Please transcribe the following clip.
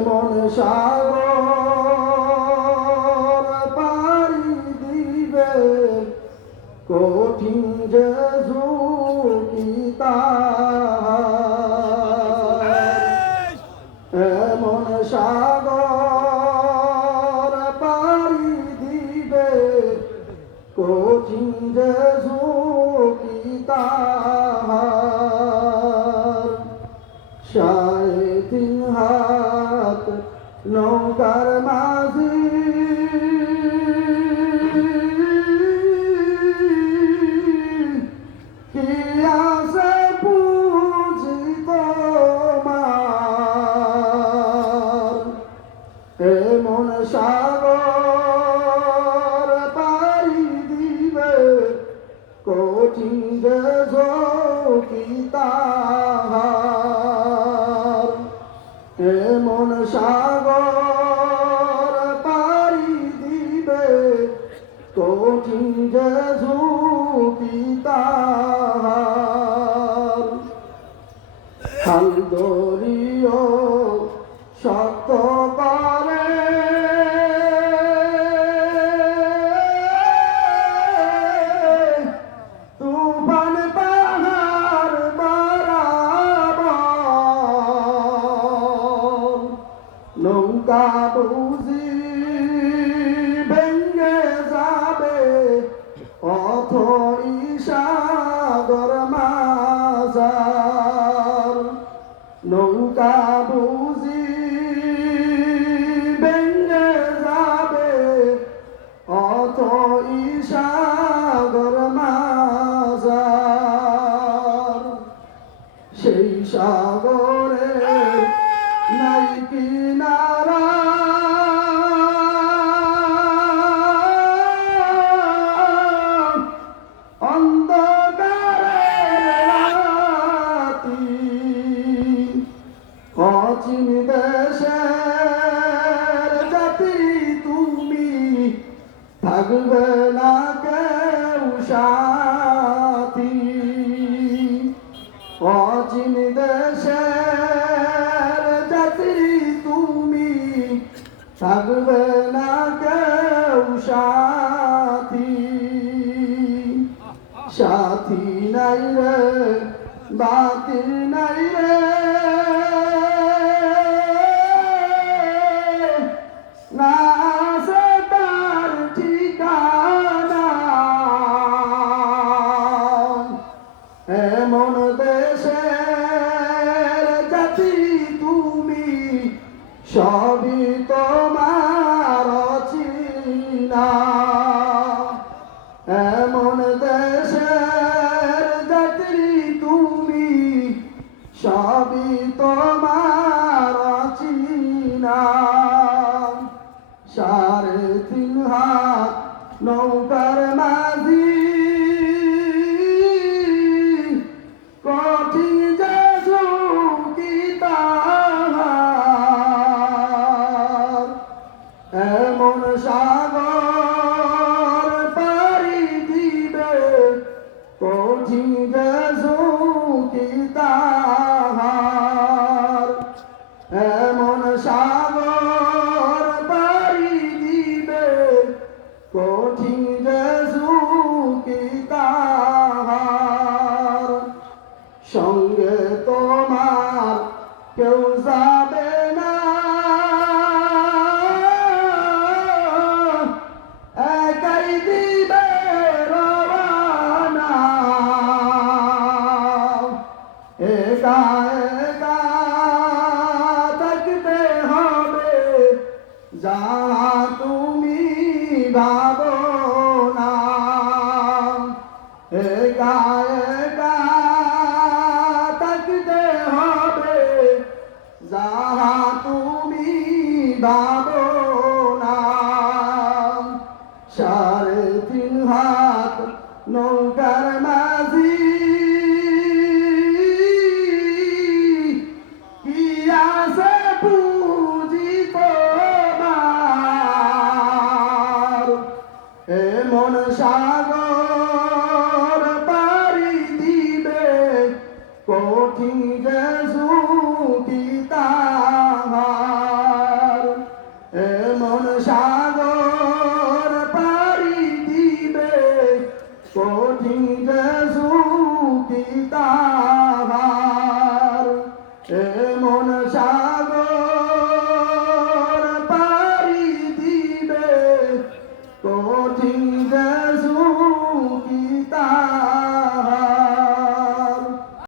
এমন সাগর পাড়ি দিবে কঠিন যে ঝুঁকি তার। এমন সাগর পাড়ি দিবে কঠিন যে ঝুঁকি কঠিন যে ঝোঁকি তাহার। এমন সাগর পাড়ি দিবে কঠিন যে ঝুঁকি তাহার। খাল দরিও বুঝি ভেঙ্গে যাবে অথ সাগর মাজার নৌকা বুঝি অচিন দেশের জাতি তুমি। থাকবে না কেউ সাথী। অচিন দেশের জাতি তুমি। থাকবে না কেউ সাথী। সাথী নাই রে বাতি নাই রে। এমন দেশের এমন সাগর যা তুমি ভাবো না, একা একা থাকতে হবে। যাহা তুমি ভাবো না, সাড়ে তিন হাত নৌকার কঠিন